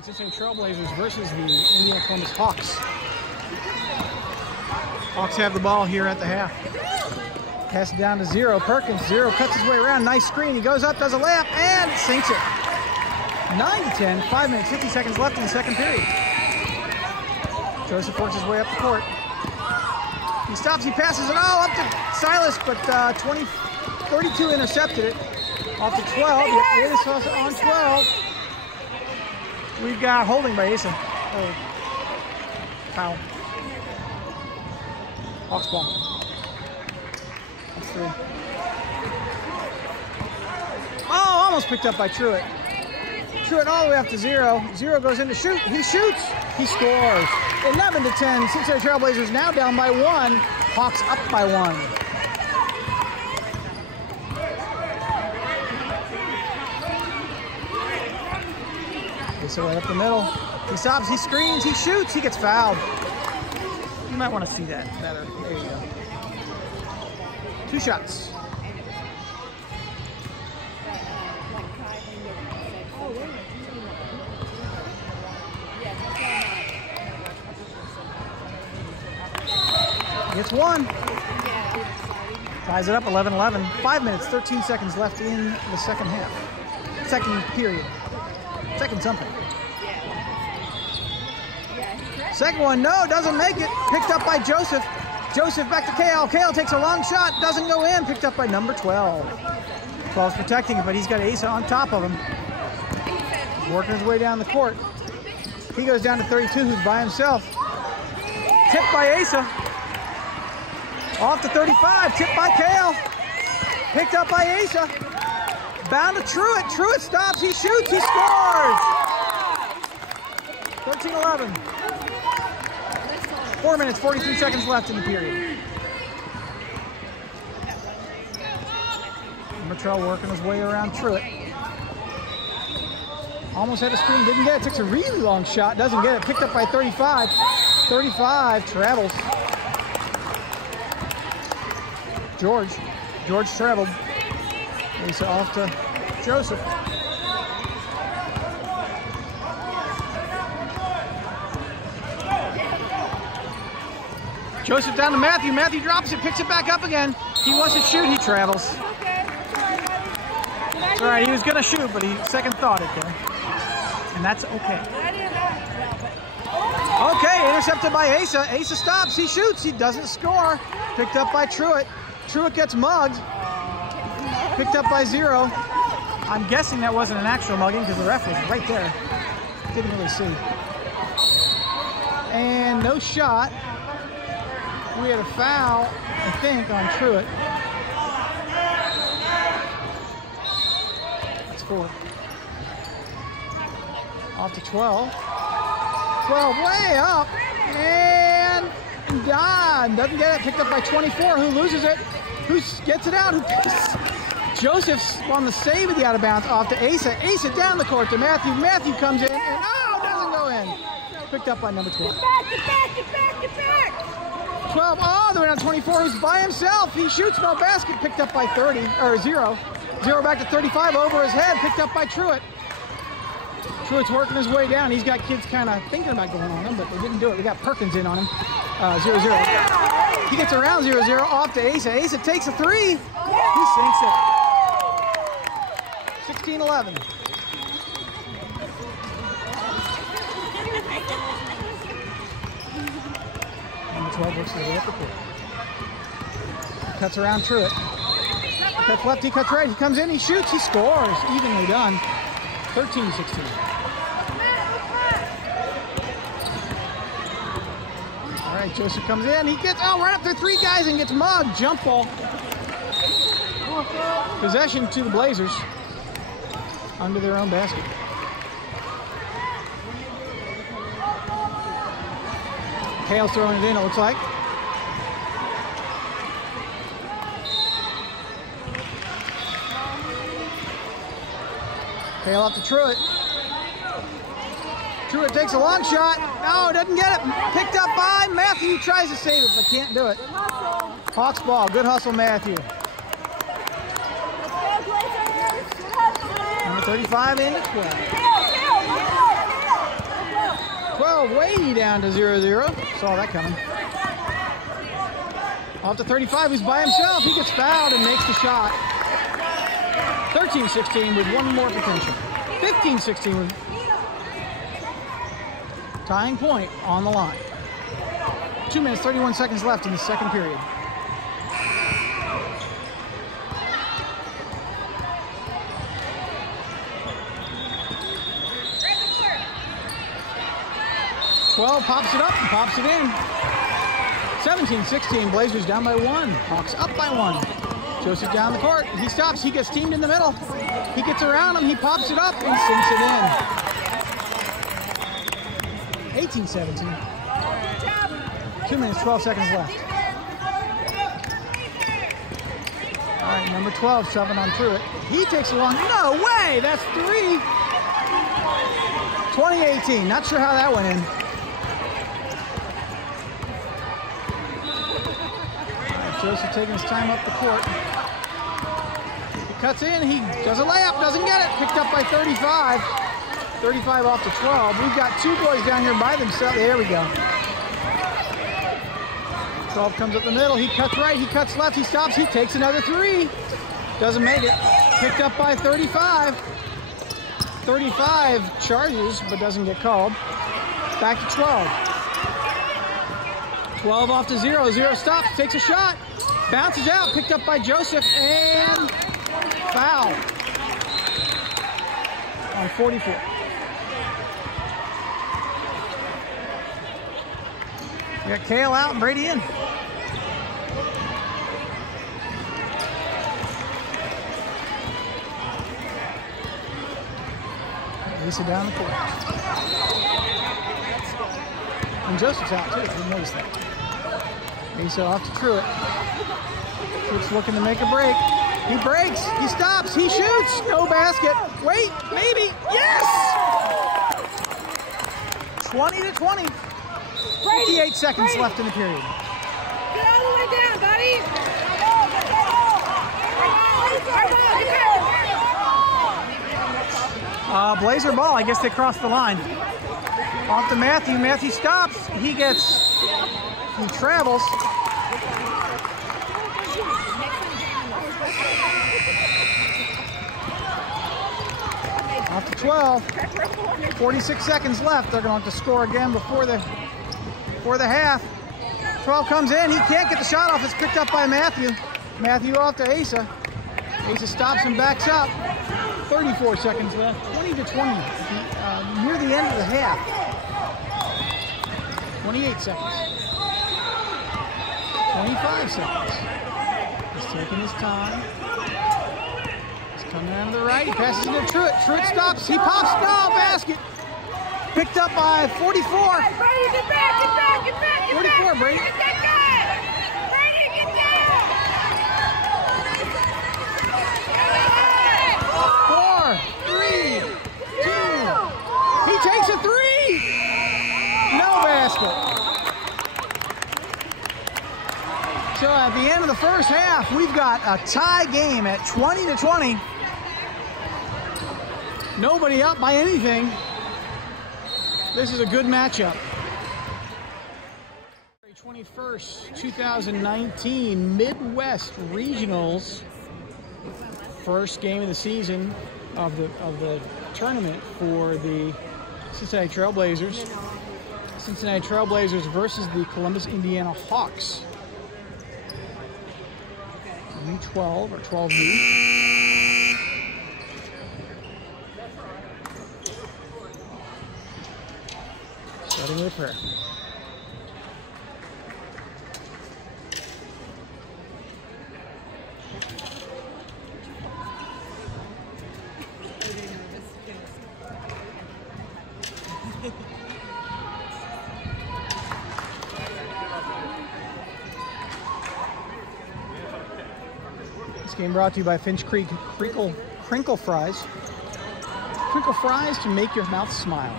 period, Cincinnati Trailblazers versus the Indiana Columbus Hawks. Hawks have the ball here at the half. Pass it down to Zero. Perkins. Zero cuts his way around. Nice screen. He goes up, does a layup, and sinks it. 9-10. 5 minutes, 50 seconds left in the second period. Joseph works his way up the court. He stops. He passes it all up to Silas, but 32 intercepted it. Off to 12. Yeah, it is on 12. We've got holding by Asa. Oh, foul. Hawks ball. That's 3. Oh, almost picked up by Truitt. Truitt all the way up to Zero. Zero goes in to shoot. He shoots. He scores. 11-10. Cincinnati Trailblazers now down by 1. Hawks up by 1. So right up the middle. He stops, he screens, he shoots, he gets fouled. You might want to see that better. There you go. 2 shots. Gets 1. Ties it up 11-11. 5 minutes, 13 seconds left in the second half. Second period. Second something. Second one, no, doesn't make it. Picked up by Joseph. Joseph back to Kale. Kale takes a long shot, doesn't go in. Picked up by number 12. 12's protecting it, but he's got Asa on top of him. He's working his way down the court. He goes down to 32, who's by himself. Tipped by Asa. Off to 35, tipped by Kale. Picked up by Asa. Bound to Truitt. Truitt stops. He shoots. He scores. 13-11. 4 minutes, 43 seconds left in the period. Mattrell working his way around Truitt. Almost had a screen. Didn't get it. Takes a really long shot. Doesn't get it. Picked up by 35. 35 travels. George traveled. Asa off to Joseph. Joseph down to Matthew. Matthew drops it, picks it back up again. He wants to shoot, he travels. It's all right, he was going to shoot, but he second thought it there. And that's okay. Okay, intercepted by Asa. Asa stops, he shoots, he doesn't score. Picked up by Truitt. Truitt gets mugged. Picked up by Zero. I'm guessing that wasn't an actual mugging because the ref was right there. Didn't really see. And no shot. We had a foul, I think, on Truitt. That's 4. Off to 12. 12 way up. And God doesn't get it. Picked up by 24. Who loses it? Who gets it out? Joseph's on the save of the out of bounds off to Asa. Asa down the court to Matthew. Matthew comes in and doesn't go in. Picked up by number 12. Get back! 12. Oh, they went on 24. Who's by himself. He shoots no basket. Picked up by 30 or 0. 0 back to 35 over his head. Picked up by Truitt. Truitt's working his way down. He's got kids kind of thinking about going on him, but they didn't do it. They got Perkins in on him. 0-0. He gets around 0-0 off to Asa. Asa takes a 3. He sinks it. 16-11. Number 12 works his way up the court. Cuts around Truitt. Cuts left, he cuts right. He comes in, he shoots, he scores. Evenly done. 13-16. All right, Joseph comes in. He gets, right up there, 3 guys and gets mugged. Jump ball. Possession to the Blazers. Under their own basket. Kale's throwing it in, it looks like. Kale up to Truitt. Truitt takes a long shot. No, doesn't get it. Picked up by Matthew. Tries to save it, but can't do it. Hawks ball. Good hustle, Matthew. Number 35 into 12. 12, way down to 0-0. Saw that coming. Off to 35, he's by himself. He gets fouled and makes the shot. 13-16 with one more potential. 15-16 with tying point on the line. 2 minutes, 31 seconds left in the second period. Pops it up and pops it in. 17-16, Blazers down by 1. Hawks up by 1. Joseph down the court. He stops. He gets teamed in the middle. He gets around him. He pops it up and sinks it in. 18-17. 2 minutes, 12 seconds left. All right, number 12 shoving on through it. He takes a long. No way! That's 3. 20-18. Not sure how that went in. Joseph taking his time up the court. He cuts in, he does a layup, doesn't get it. Picked up by 35. 35 off to 12. We've got 2 boys down here by themselves. There we go. 12 comes up the middle. He cuts right, he cuts left, he stops, he takes another 3. Doesn't make it. Picked up by 35. 35 charges, but doesn't get called. Back to 12. 12 off to 0. 0 stops, takes a shot. Bounces out, picked up by Joseph, and foul on 44. We got Kale out and Brady in. Lisa down the court. And Joseph's out too, didn't notice that. Lisa off to Truitt. Truitt's looking to make a break. He breaks, he stops, he shoots. No basket. Wait, maybe. Yes! 20-20. 58 seconds left in the period. Get all the way down, buddy. Blazer ball. I guess they crossed the line. Off to Matthew. Matthew stops. He travels. Off to 12. 46 seconds left. They're going to have to score again before the half. 12 comes in. He can't get the shot off. It's picked up by Matthew. Matthew off to Asa. Asa stops and backs up. 34 seconds left. 20-20. Near the end of the half. 28 seconds. 25 seconds. He's taking his time. He's coming out of the right. He passes into Truitt. Truitt stops. He pops. No, basket. Picked up by 44. Brady, get back, get back, get back, get 44, back. Brady. Get that guy. Brady, get down. 4, 3, 2. He takes a 3. No basket. So at the end of the first half, we've got a tie game at 20-20. Nobody up by anything. This is a good matchup. February 21st, 2019 Midwest Regionals. First game of the season of the tournament for the Cincinnati Trailblazers. Cincinnati Trailblazers versus the Columbus, Indiana Hawks. U12 or 12V. Starting with a prayer. This game brought to you by Finch Creek Crinkle Fries. Crinkle fries to make your mouth smile.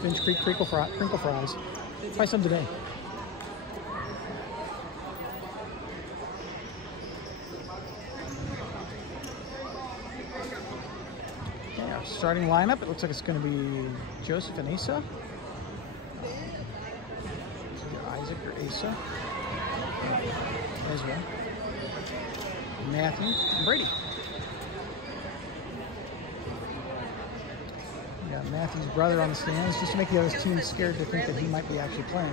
Finch Creek Crinkle Fries. Try some today. Okay, our starting lineup. It looks like it's going to be Joseph and Asa. Asa, Ezra, Matthew, and Brady. We got Matthew's brother on the stands just to make the other team scared to think that he might be actually playing,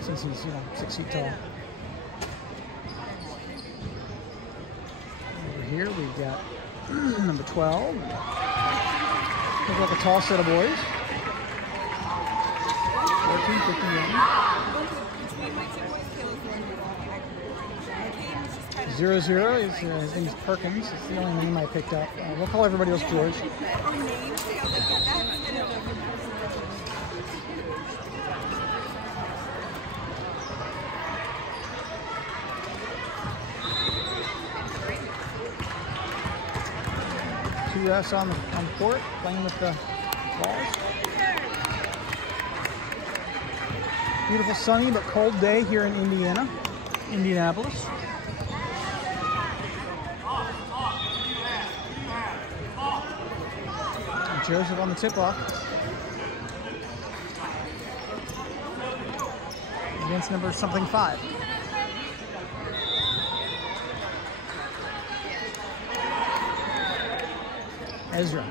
since he's 6 feet tall. Over here we've got number 12. Look like a tall set of boys. 14, 15, 0-0. His name is Perkins. It's the only name I picked up. We'll call everybody else George. Two us on the court, playing with the balls. Beautiful sunny but cold day here in Indianapolis. And Joseph on the tip-off. Against number something 5. Ezra.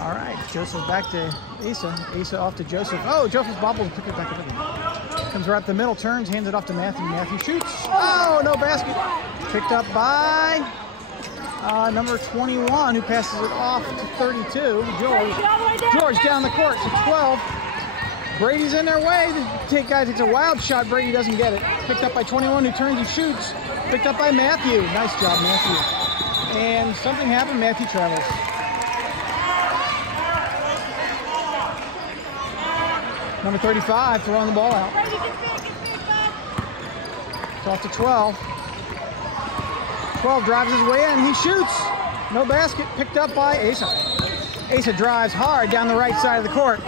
All right, Joseph back to Asa. Asa off to Joseph. Oh, Joseph's bobbles, pick it back up. Comes right up the middle, turns, hands it off to Matthew. Matthew shoots. Oh, no basket. Picked up by number 21, who passes it off to 32. George down the court to 12. Brady's in their way. The guy takes a wild shot. Brady doesn't get it. Picked up by 21, who turns and shoots. Picked up by Matthew. Nice job, Matthew. And something happened. Matthew travels. Number 35 throwing the ball out. It's off to 12. 12 drives his way in. He shoots. No basket. Picked up by Asa. Asa drives hard down the right side of the court.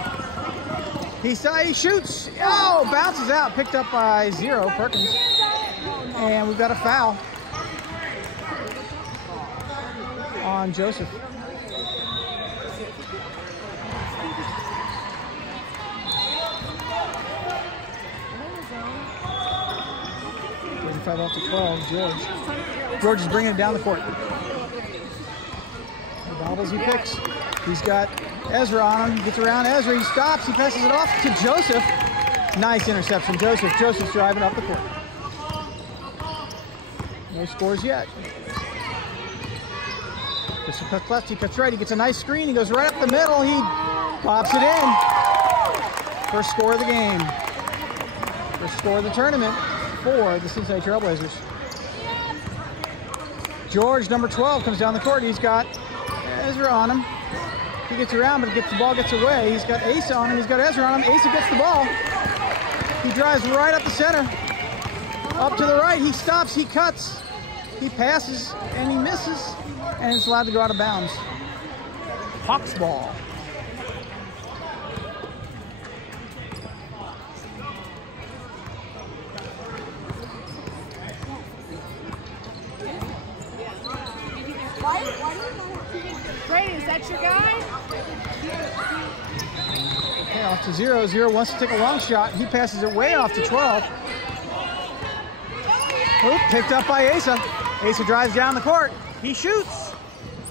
He shoots. Oh, bounces out. Picked up by 0, Perkins. And we've got a foul on Joseph. Off to 12, George. George is bringing it down the court. The bobbles he picks. He's got Ezra on him. He gets around Ezra. He stops. He passes it off to Joseph. Nice interception, Joseph. Joseph's driving up the court. No scores yet. Joseph cuts left. He cuts right. He gets a nice screen. He goes right up the middle. He pops it in. First score of the game. First score of the tournament for the Cincinnati Trailblazers. George, number 12, comes down the court. He's got Ezra on him. He gets around, but the ball gets away. He's got Asa on him. He's got Ezra on him. Asa gets the ball. He drives right up the center. Up to the right. He stops. He cuts. He passes, and he misses. And it's allowed to go out of bounds. Hawks ball. Brady, is that your guy? Okay, off to 0. 0 wants to take a long shot. He passes it way off to 12. Oop, picked up by Asa. Asa drives down the court. He shoots.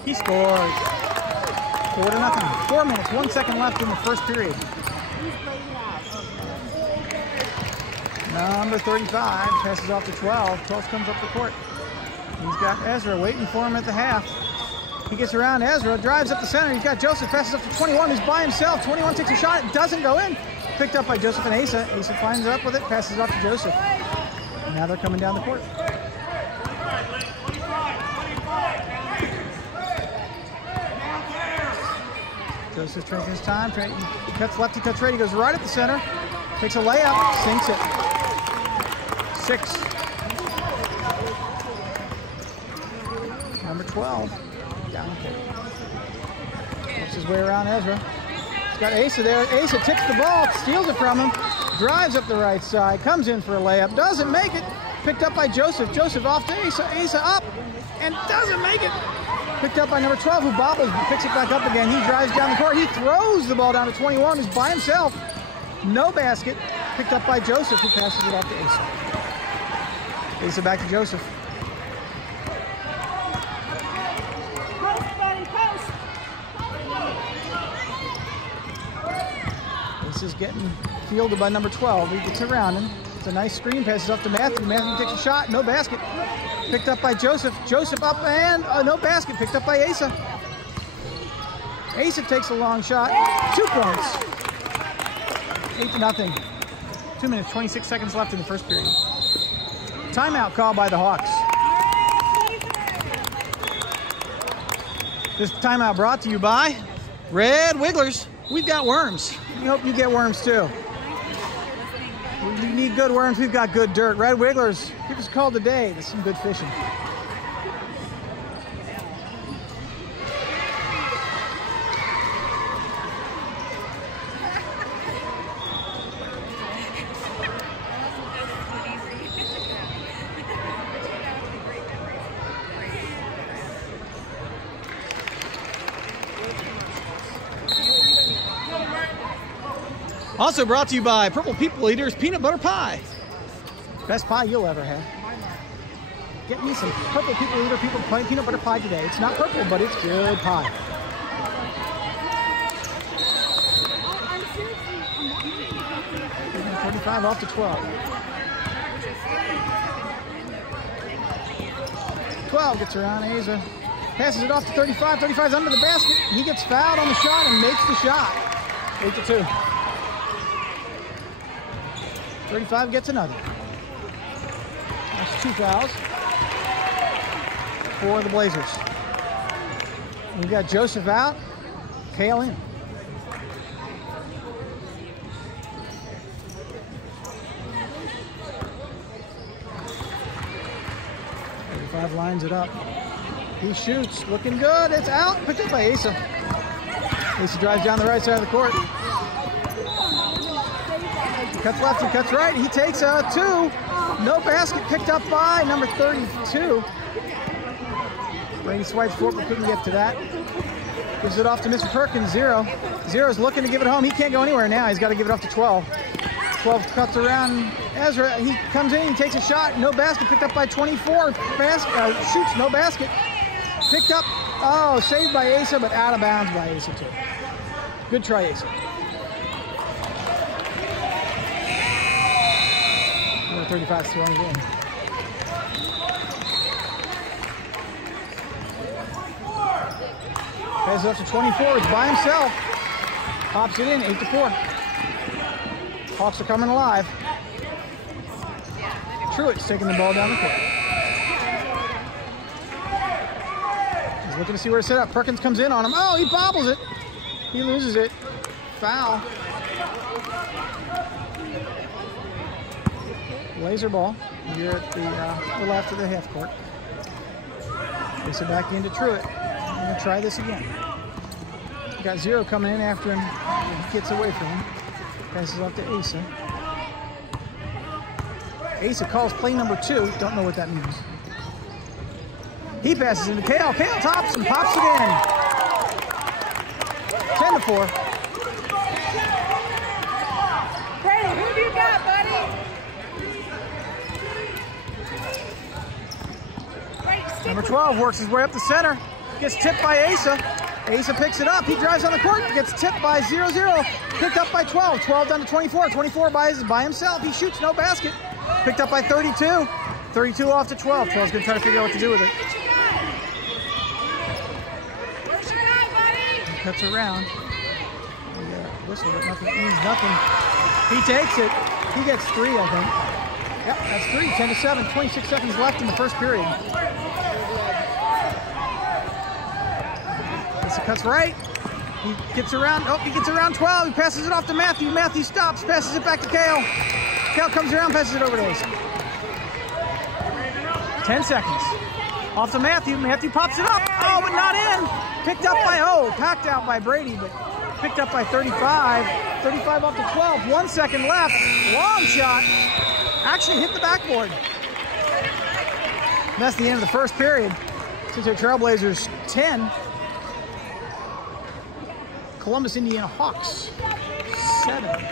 He scores. 4-0. 4 minutes, 1 second left in the first period. Number 35 passes off to 12. 12 comes up the court. He's got Ezra waiting for him at the half. He gets around Ezra, drives up the center. He's got Joseph, passes up to 21. He's by himself. 21 takes a shot. It doesn't go in. Picked up by Joseph and Asa. Asa finds it up with it, passes it off to Joseph. And now they're coming down the court. Joseph's taking his time. He cuts left, he cuts right. He goes right at the center. Takes a layup, sinks it. 6. Number 12. Down the court. Works his way around Ezra. He's got Asa there. Asa tips the ball, steals it from him, drives up the right side, comes in for a layup, doesn't make it. Picked up by Joseph. Joseph off to Asa. Asa up and doesn't make it. Picked up by number 12, who bobbles, but picks it back up again. He drives down the court. He throws the ball down to 21, who's by himself. No basket. Picked up by Joseph, who passes it off to Asa. Asa back to Joseph. Asa's getting fielded by number 12. He gets around him. It's a nice screen, passes off to Matthew. Matthew takes a shot, no basket. Picked up by Joseph. Joseph up and no basket. Picked up by Asa. Asa takes a long shot. 2 points. 8-0. 2 minutes, 26 seconds left in the first period. Timeout call by the Hawks. This timeout brought to you by Red Wigglers. We've got worms. We hope you get worms too. We need good worms. We've got good dirt. Red Wigglers, give us a call today. There's some good fishing. Also brought to you by Purple People Eaters Peanut Butter Pie. Best pie you'll ever have. Get me some Purple People Eater peanut butter pie today. It's not purple, but it's good pie. And 35 off to 12. 12 gets around Asa. Passes it off to 35. 35's under the basket. He gets fouled on the shot and makes the shot. 8-2. 35 gets another. That's 2 fouls for the Blazers. We've got Joseph out, Kale in. Lines it up. He shoots, looking good. It's out. Picked up by Asa. Asa drives down the right side of the court. He cuts left, he cuts right. He takes a 2. No basket. Picked up by number 32. Brady swipes for it, but couldn't get to that. Gives it off to Mr. Perkins. 0. 0's looking to give it home. He can't go anywhere now. He's got to give it off to 12. 12 cuts around Ezra. He comes in, he takes a shot. No basket. Picked up by 24. Shoots, no basket. Picked up, saved by Asa, but out of bounds by Asa too. Good try, Asa. Number 35 throwing it in. Passes it up to 24. It's by himself. Pops it in, 8-4. Hawks are coming alive. Truitt's taking the ball down the court. He's looking to see where to set up. Perkins comes in on him. Oh, he bobbles it. He loses it. Foul. Laser ball. You're at the left of the half court. Takes it back into Truitt. I'm going to try this again. Got 0 coming in after him. He gets away from him. Passes off to Asa. Asa calls play number 2. Don't know what that means. He passes into Kale. Kale tops and pops it in. 10-4. Brady, who do you got, buddy? Number 12 works his way up the center. Gets tipped by Asa. Asa picks it up. He drives on the court. Gets tipped by 0-0. Picked up by 12. 12 down to 24. 24 by himself. He shoots, no basket. Picked up by 32. 32 off to 12. 12's going to try to figure out what to do with it. Where's your guy, buddy? He cuts around. Whistle, but nothing means nothing. He takes it. He gets 3, I think. Yep, that's 3. 10-7. 26 seconds left in the first period. Asa cuts right. He gets around. Oh, he gets around 12. He passes it off to Matthew. Matthew stops. Passes it back to Kale. Kale comes around, passes it over to Asa. 10 seconds. Off to Matthew. Matthew pops it up. Oh, but not in. Picked up by, packed out by Brady, but picked up by 35. 35 off to 12. 1 second left. Long shot. Actually hit the backboard. And that's the end of the first period. Cincinnati Trailblazers 10. Columbus, Indiana Hawks 7. Second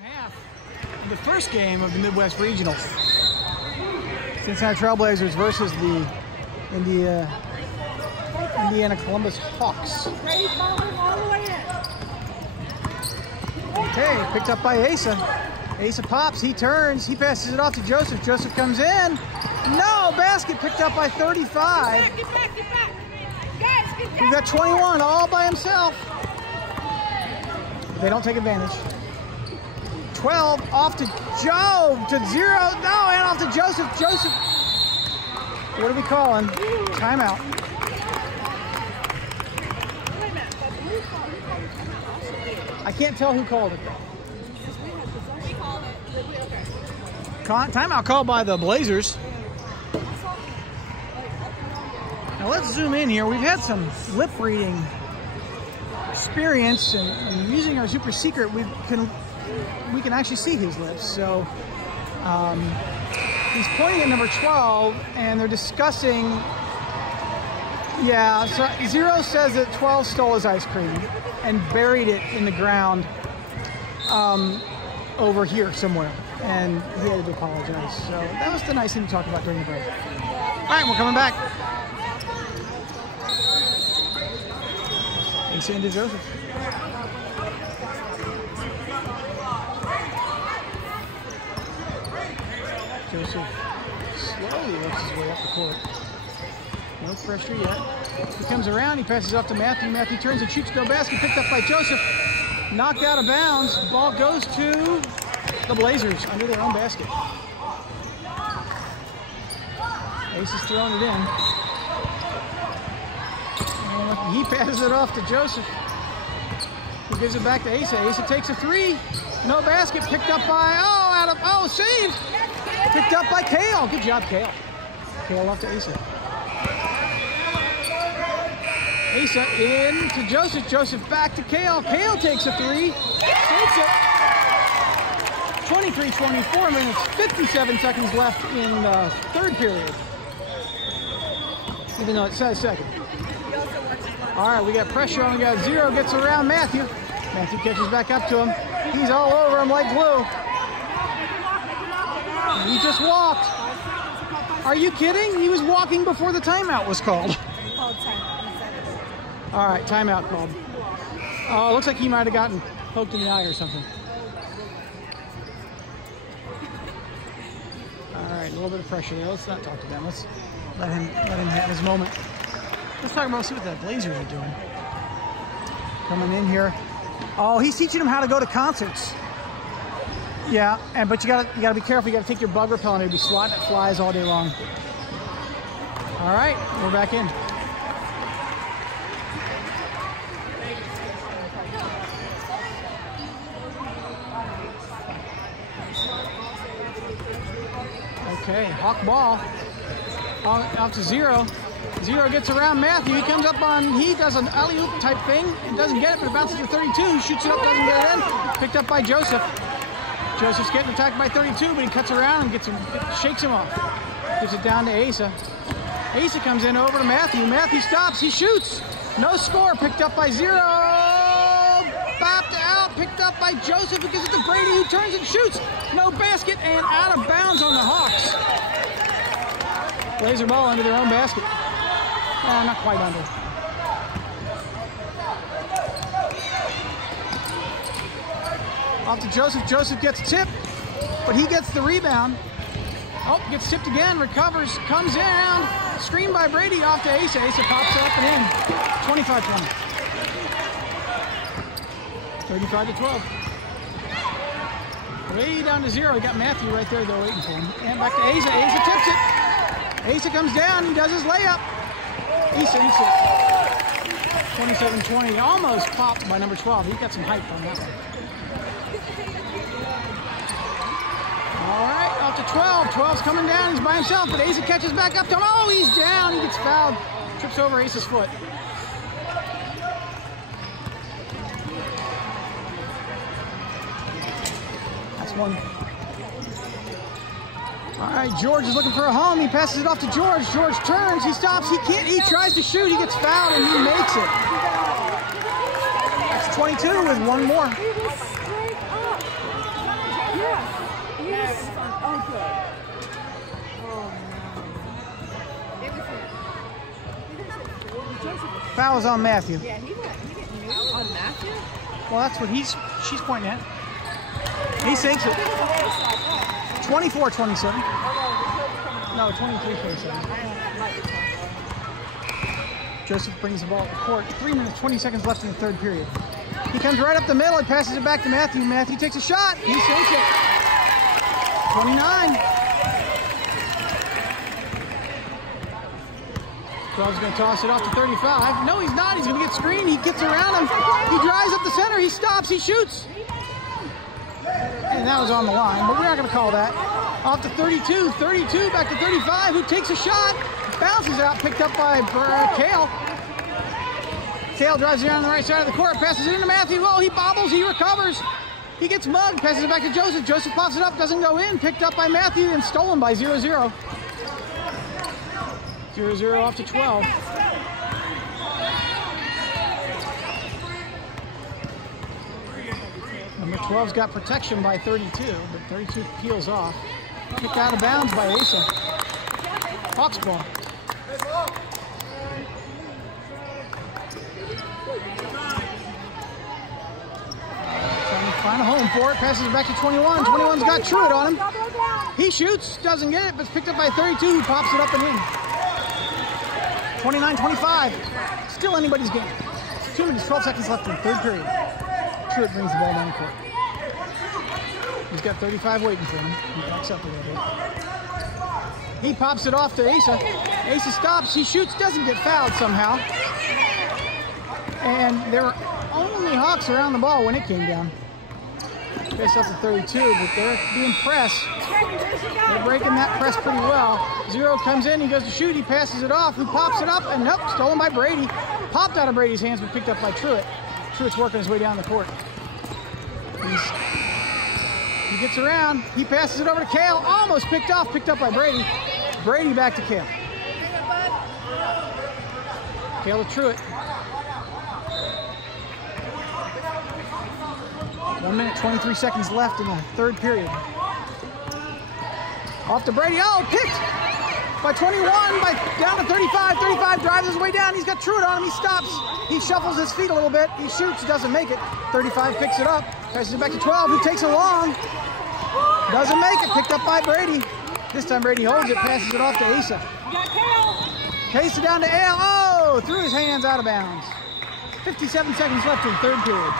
half of the first game of the Midwest Regional. Cincinnati Trailblazers versus the Indiana Columbus Hawks. Okay, picked up by Asa. Asa pops, he turns, he passes it off to Joseph. Joseph comes in. No, basket picked up by 35. Get back. We've got 21 all by himself. They don't take advantage. 12 off to Joe, to 0. No, and off to Joseph. Joseph, what are we calling? Timeout. I can't tell who called it. Timeout called by the Blazers. Now let's zoom in here. We've had some lip reading experience, and using our super secret, we can actually see his lips. So he's pointing at number 12, and they're discussing. Yeah, so 0 says that 12 stole his ice cream and buried it in the ground over here somewhere, and he had to apologize. So that was the nice thing to talk about during the break. All right, we're coming back. Asa into Joseph. Joseph slowly works his way up the court. No pressure yet. He comes around, he passes off to Matthew. Matthew turns and shoots, no basket, picked up by Joseph. Knocked out of bounds. Ball goes to the Blazers under their own basket. Ace is throwing it in. And he passes it off to Joseph, who gives it back to Asa. Asa takes a 3. No basket, picked up by, saved! Picked up by Kale. Good job, Kale. Kale off to Asa. Asa in to Joseph. Joseph back to Kale. Kale takes a 3. Takes it. 23-24 minutes, 57 seconds left in the third period. Even though it says second. All right, we got pressure on. We got 0, gets around Matthew. Matthew catches back up to him. He's all over him like glue. He just walked. Are you kidding? He was walking before the timeout was called. All right, timeout called. Oh, looks like he might have gotten poked in the eye or something. All right, a little bit of pressure there. Let's not talk to them. Let's let him have his moment. Let's talk about, see what the Blazers are doing. Coming in here. Oh, he's teaching them how to go to concerts. Yeah, but you gotta be careful. You gotta take your bug repellent. It'll be swatting at flies all day long. All right, we're back in. Okay, Hawk ball. Out to 0. 0 gets around Matthew. He comes up on, he does an alley-oop type thing. He doesn't get it, but it bounces to 32. Shoots it up, doesn't get it in. Picked up by Joseph. Joseph's getting attacked by 32, but he cuts around and shakes him off. Gives it down to Asa. Asa comes in over to Matthew. Matthew stops, he shoots. No score, picked up by 0. Bopped out, picked up by Joseph, who gives it to Brady, who turns and shoots. No basket, and out of bounds on the Hawks. Blazer ball under their own basket. Oh, not quite under. Off to Joseph. Joseph gets tipped, but he gets the rebound. Oh, gets tipped again, recovers, comes down. Screen by Brady off to Asa. Asa pops up and in. 25-20. 35-12. Way down to 0. We got Matthew right there, though, waiting for him. And back to Asa. Asa tips it. Asa comes down. He does his layup. Asa eats it. 27-20. Almost popped by number 12. He got some height on that one. All right, off to 12. 12's coming down. He's by himself, but Asa catches back up to him. Oh, he's down. He gets fouled. Trips over Asa's foot. That's one. All right, George is looking for a home. He passes it off to George. George turns, he stops, he can't, he tries to shoot, he gets fouled, and he makes it. That's 22 with one more. He was straight up. Yeah. He was oh good. Foul's on Matthew. Yeah, he didn't move on Matthew. Well, that's what she's pointing at. He sinks it. 24-27. No, 23-27. Joseph brings the ball to the court. 3 minutes, 20 seconds left in the third period. He comes right up the middle. He passes it back to Matthew. Matthew takes a shot. He sinks it. 29. 12's going to toss it off to 35. No, he's not. He's going to get screened. He gets around him. He drives up the center. He stops. He shoots. And that was on the line, but we're not going to call that. Off to 32. 32 back to 35. Who takes a shot? Bounces out. Picked up by Kale. Kale drives around the right side of the court. Passes it into Matthew. Oh, he bobbles. He recovers. He gets mugged. Passes it back to Joseph. Joseph pops it up. Doesn't go in. Picked up by Matthew and stolen by 0-0. 0-0 off to 12. Number 12's got protection by 32, but 32 peels off. Kicked out of bounds by Asa. Hawks ball. Trying to find a home for it. Passes it back to 21. 21's got Truitt on him. He shoots, doesn't get it, but it's picked up by 32, who pops it up and in. 29-25. Still anybody's game. 2 minutes, 12 seconds left in the third period. Truitt brings the ball down the court. He's got 35 waiting for him. He backs up a little bit. He pops it off to Asa. Asa stops. He shoots, doesn't get fouled somehow. And there were only Hawks around the ball when it came down. Pass up to 32, but they're being pressed. They're breaking that press pretty well. Zero comes in, he goes to shoot, he passes it off, he pops it up, and nope, stolen by Brady. Popped out of Brady's hands, but picked up by Truitt. Truitt's working his way down the court. He gets around, he passes it over to Kale, almost picked off, picked up by Brady. Brady back to Kale. Kale to Truitt. 1 minute, 23 seconds left in the third period. Off to Brady. Oh, picked by 21, down to 35. 35 drives his way down. He's got Truitt on him. He stops. He shuffles his feet a little bit. He shoots. Doesn't make it. 35 picks it up. Passes it back to 12. Who takes it long? Doesn't make it. Picked up by Brady. This time Brady holds it. Passes it off to Asa. Asa down to Ale. Oh, threw his hands out of bounds. 57 seconds left in the third period.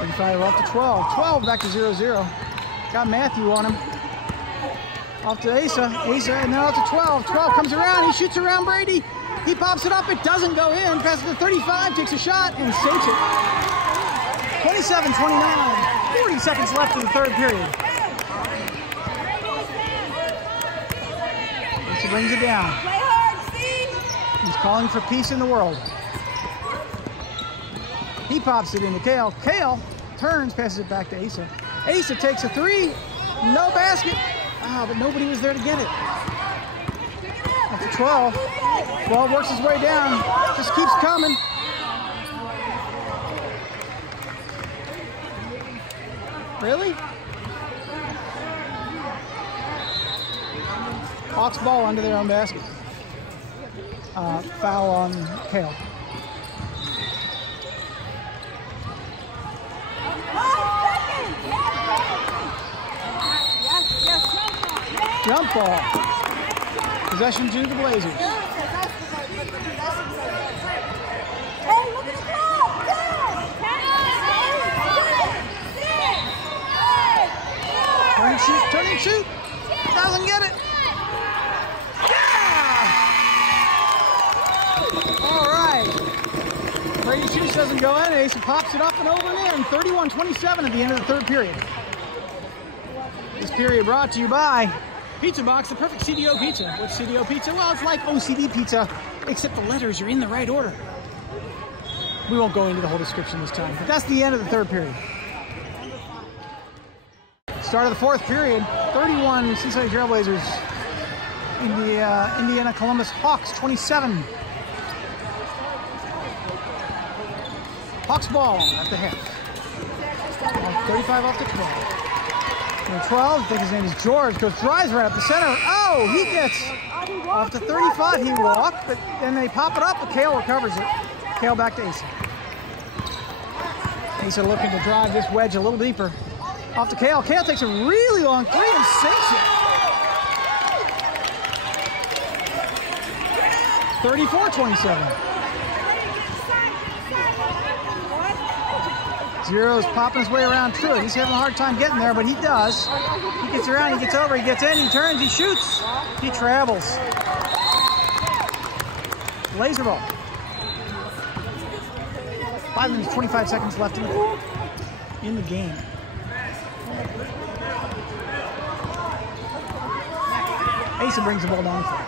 35 off to 12. 12 back to 0-0. Got Matthew on him. Off to Asa. Asa, and then off to 12. 12 comes around. He shoots around Brady. He pops it up. It doesn't go in. Passes to 35. Takes a shot and sinks it. 27-29. 40 seconds left in the third period. Asa brings it down. He's calling for peace in the world. He pops it into Kale. Kale turns, passes it back to Asa. Asa takes a three. No basket. Ah, but nobody was there to get it. Up to 12. 12 works his way down. Just keeps coming. Really? Hawks ball under their own basket. Foul on Kale. Jump ball. Possession to the Blazers. Turn and shoot, turn and shoot. Doesn't get it. Yeah! All right. Brady shoots, doesn't go in. Asa pops it up and over and in. 31-27 at the end of the third period. This period brought to you by Pizza Box, the perfect CDO pizza. What's CDO pizza? Well, it's like OCD pizza, except the letters are in the right order. We won't go into the whole description this time, but that's the end of the third period. Start of the fourth period, 31 Cincinnati Trailblazers. Indiana Columbus Hawks 27. Hawks ball at the half. 35 off the 12. Number 12, I think his name is George, goes drives right up the center. Oh, he gets off the 35. He walked, but then they pop it up, but Kale recovers it. Kale back to Asa. Asa looking to drive this wedge a little deeper. Off to Kale. Kale takes a really long three and sinks it. 34-27. Zero's popping his way around Truitt. He's having a hard time getting there, but he does. He gets around, he gets over, he gets in, he turns, he shoots. He travels. Laser ball. 5 minutes, 25 seconds left in the game. Asa brings the ball down the floor.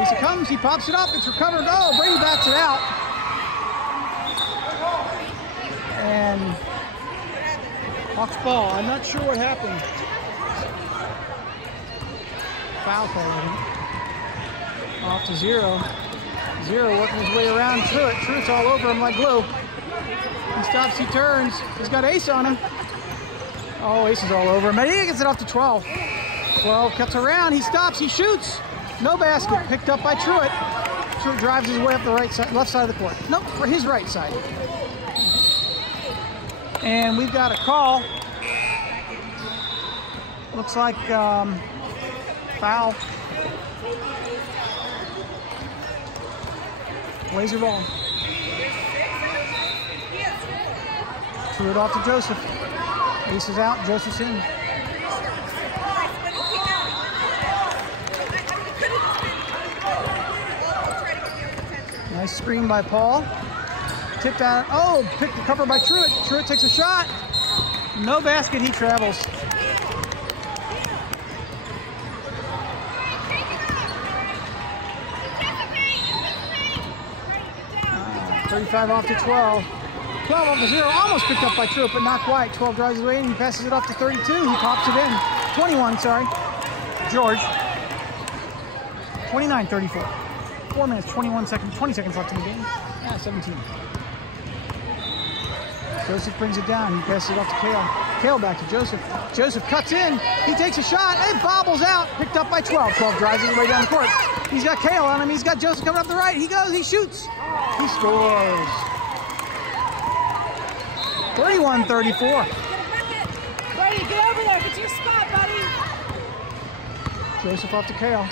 Asa comes, he pops it up, it's recovered. Oh, Brady backs it out. And Hawks ball. I'm not sure what happened. Foul call, I think. Off to Zero. Zero working his way around Truitt. Truitt's all over him like glue. He stops, he turns. He's got Ace on him. Oh, Ace is all over him. But he gets it off to 12. 12 cuts around. He stops, he shoots. No basket. Picked up by Truitt. Truitt drives his way up the right side, left side of the court. Nope, for his right side. And we've got a call. Looks like foul. Laser ball. Threw it off to Joseph. Ace is out, Joseph's in. Nice screen by Paul. Tipped out. Oh, picked the cover by Truitt. Truitt takes a shot. No basket, he travels. 35 off to 12. 12 off to 0. Almost picked up by Truitt, but not quite. 12 drives away and he passes it up to 32. He pops it in. 21, sorry. George. 29-34. 4 minutes, 21 seconds, 20 seconds left in the game. Yeah, 17. Joseph brings it down. He passes it off to Kale. Kale back to Joseph. Joseph cuts in. He takes a shot. It bobbles out. Picked up by 12. 12 drives his way down the court. He's got Kale on him. He's got Joseph coming up the right. He goes. He shoots. He scores. 31-34. Brady, get over there. Get your spot, buddy. Joseph off to Kale.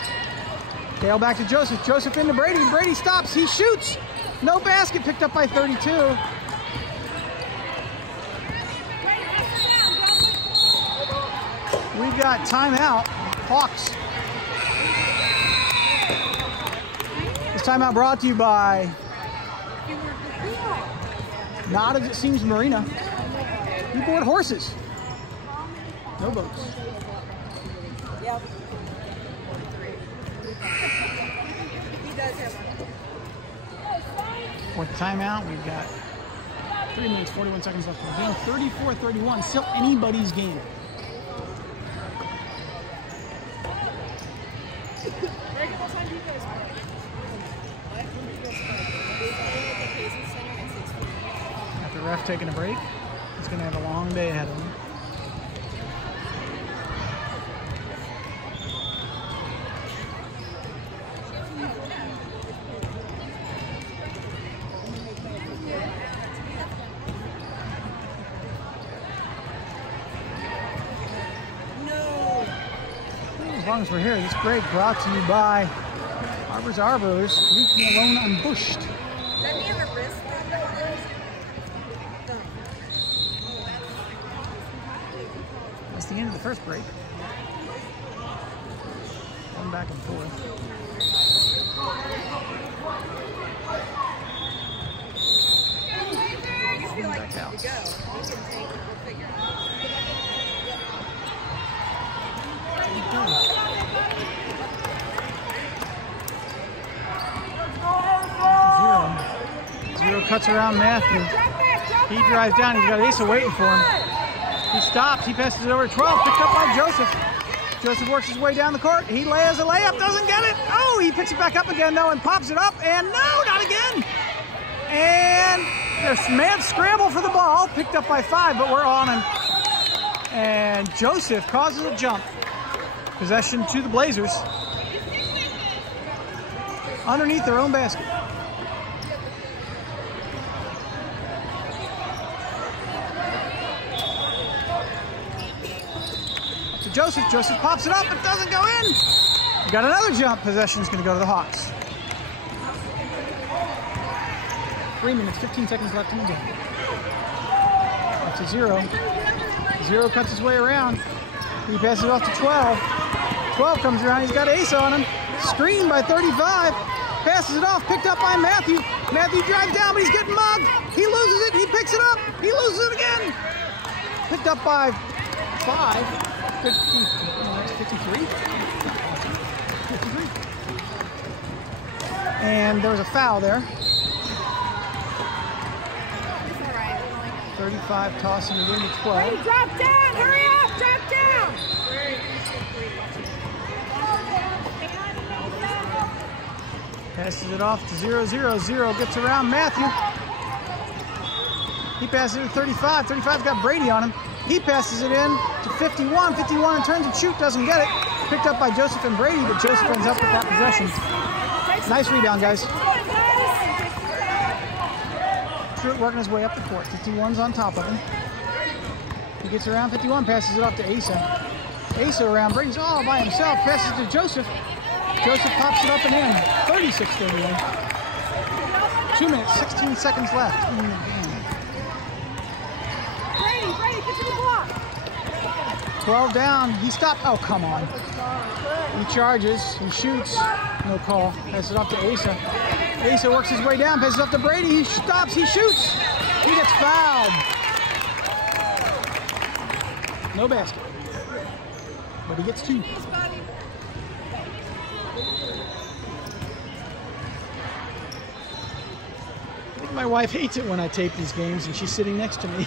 Kale back to Joseph. Joseph into Brady. Brady stops. He shoots. No basket. Picked up by 32. We've got timeout. Hawks. This timeout brought to you by Not As It Seems Marina. You board horses. No boats. Yep. He does have one. Fourth timeout. We've got 3 minutes, 41 seconds left. We're 34-31. Still anybody's game. Got the ref taking a break. He's going to have a long day ahead of him. As long as we're here, this break brought to you by Arbor's Arbors. Leave me alone, I'm bushed. That's the end of the first break. Going back and forth. Back out. cuts around Matthew. He drives down. He's got Asa waiting for him. He stops. He passes it over to 12. Picked up by Joseph. Joseph works his way down the court. He layers a layup. Doesn't get it. Oh, he picks it back up again, though, and pops it up. And no, not again. And there's mad scramble for the ball. Picked up by 5, but we're on him. And Joseph causes a jump. Possession to the Blazers. Underneath their own basket. To Joseph. Joseph pops it up, but doesn't go in. We got another jump. Possession's going to go to the Hawks. 3 minutes, 15 seconds left in the game. That's a 0. 0 cuts his way around. He passes it off to 12. 12 comes around. He's got Asa on him. Screened by 35. Passes it off. Picked up by Matthew. Matthew drives down, but he's getting mugged. He loses it. He picks it up. He loses it again. Picked up by 5. 53. 53. And there was a foul there. 35 tossing it into 12. Hey, drop down! Hurry up! Drop down! Passes it off to 0-0. 0 gets around Matthew. He passes it to 35. 35's got Brady on him. He passes it in to 51. 51 and turns and shoot. Doesn't get it. Picked up by Joseph and Brady, but Joseph ends up with that possession. Nice rebound, guys. Stewart working his way up the court. 51's on top of him. He gets around 51, passes it off to Asa. Asa around, brings it all by himself, passes it to Joseph. Joseph pops it up and in. 36-31. 2 minutes, 16 seconds left in the game. Brady, get to the block. 12 down. He stopped. Oh, come on. He charges. He shoots. No call. Passes it off to Asa. Asa works his way down. Passes it off to Brady. He stops. He shoots. He gets fouled. No basket. But he gets 2. I think my wife hates it when I tape these games and she's sitting next to me.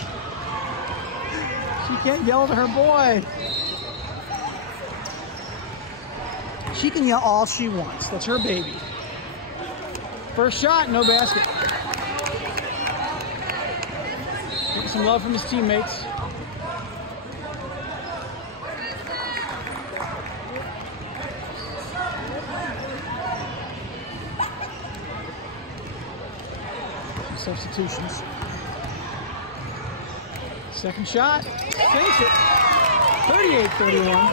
She can't yell to her boy. She can yell all she wants. That's her baby. First shot, no basket. Getting some love from his teammates. Substitutions. Second shot, sinks it. 38-31.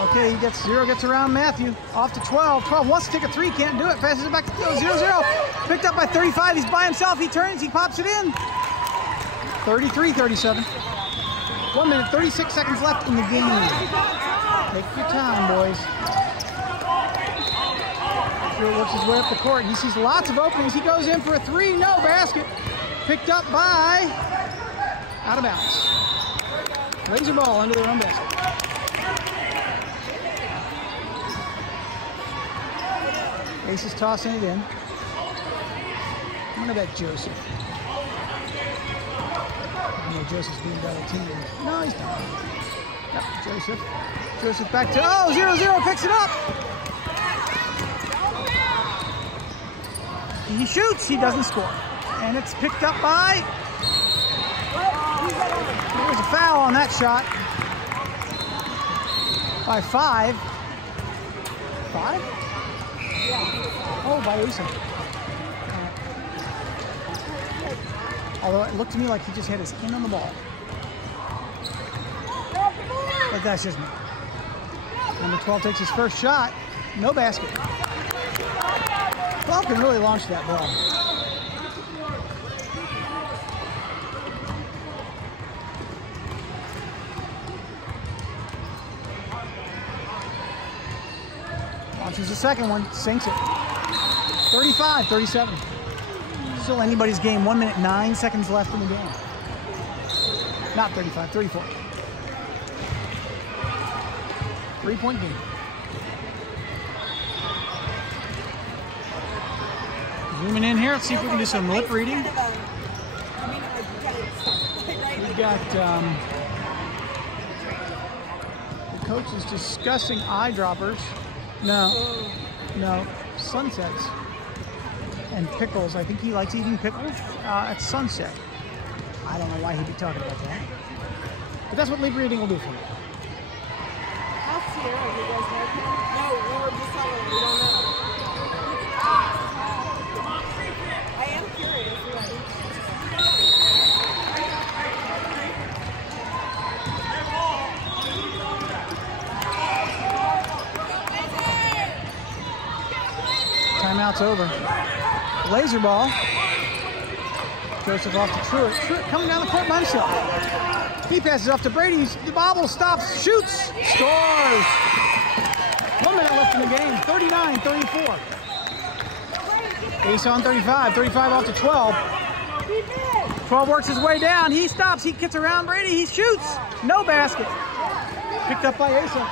Okay, he gets 0, gets around Matthew. Off to 12. 12 wants to take a 3, can't do it. Passes it back to 0-0. Picked up by 35. He's by himself. He turns, he pops it in. 33-37. 1 minute, 36 seconds left in the game. Take your time, boys. Stewart works his way up the court. He sees lots of openings. He goes in for a 3. No basket. Picked up by... out of bounds. Laser ball under their own basket. Ace is tossing it in. I'm going to bet Joseph. Joseph's being double teamed. No, he's not. Yep, Joseph. Joseph back to, 0-0, picks it up. He shoots, he doesn't score. And it's picked up by, there was a foul on that shot. By 5. 5? Oh, by Asa. Although it looked to me like he just had his hand on the ball. But that's just me. Number 12 takes his first shot. No basket. 12 can really launch that ball. Launches the second one. Sinks it. 35-37. Still anybody's game. 1 minute, 9 seconds left in the game. Not 35, 34. 3-point game. Zooming in here, let's see if we can do some lip reading. We've got the coach is discussing eyedroppers. No, sunsets and pickles. I think he likes eating pickles at sunset. I don't know why he'd be talking about that. But that's what lip reading will do for you. How's Sierra? You guys know him? No, we were just talking. We don't know. I am curious. Timeout's over. Laser ball. Joseph off to Truitt. Truitt coming down the court by himself. He passes off to Brady. The bobble stops, shoots, scores. 1 minute left in the game. 39-34. Ace on 35. 35 off to 12. 12 works his way down. He stops. He gets around Brady. He shoots. No basket. Picked up by Asa.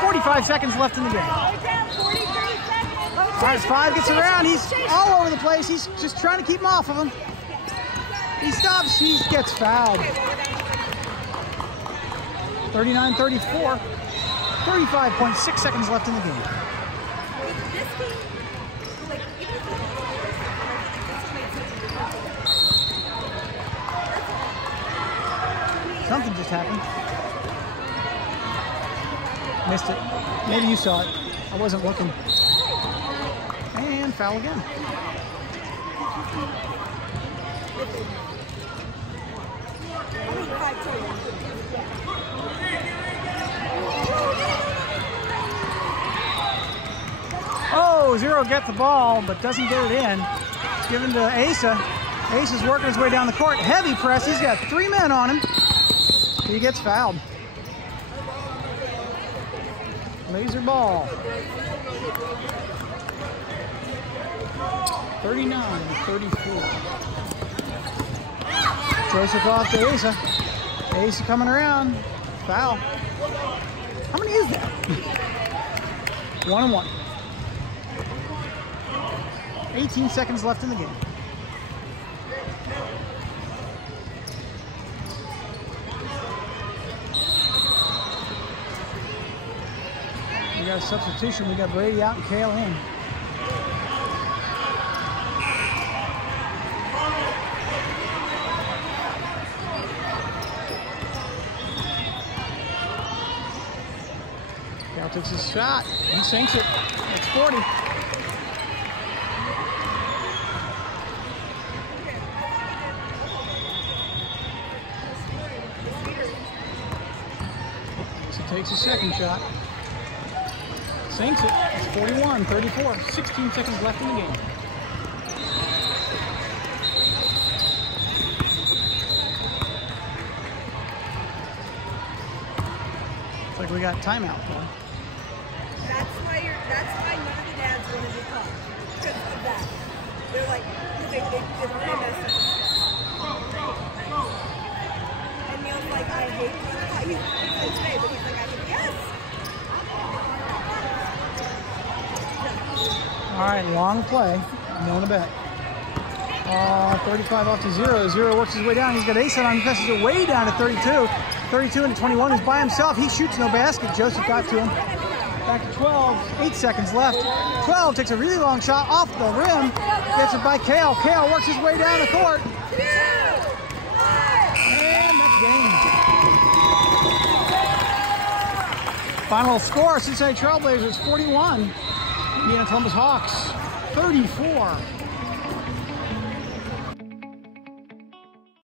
45 seconds left in the game. Size 5 gets around. He's all over the place. He's just trying to keep him off of him. He stops. He gets fouled. 39-34. 35.6 seconds left in the game. Something just happened. Missed it. Maybe you saw it. I wasn't looking. And foul again. Oh, Zero gets the ball, but doesn't get it in. It's given to Asa. Asa's working his way down the court. Heavy press. He's got 3 men on him. He gets fouled. Laser ball. 39-34. Joseph off to Asa. Asa coming around. Foul. How many is that? 1-1. 18 seconds left in the game. We got a substitution. We got Brady out and Kale in. Kale takes his shot. He sinks it. It's 40. So takes his second shot. Sinks it. It's 41-34. 16 seconds left in the game. Looks like we got timeout, though. That's why none of the dads want to be caught. Because of that. They're like, they just really mess up. And Neil's like, I hate you. He's today, but he's like, I think, yes. All right, long play. No to bet. 35 off to 0. Zero works his way down. He's got ace on him. He passes it way down to 32. 32 into 21. He's by himself. He shoots no basket. Joseph got to him. Back to 12. 8 seconds left. 12 takes a really long shot off the rim. Gets it by Kale. Kale works his way down the court. And that's game. Final score, Cincinnati Trailblazers 41. Indiana Columbus Hawks 34.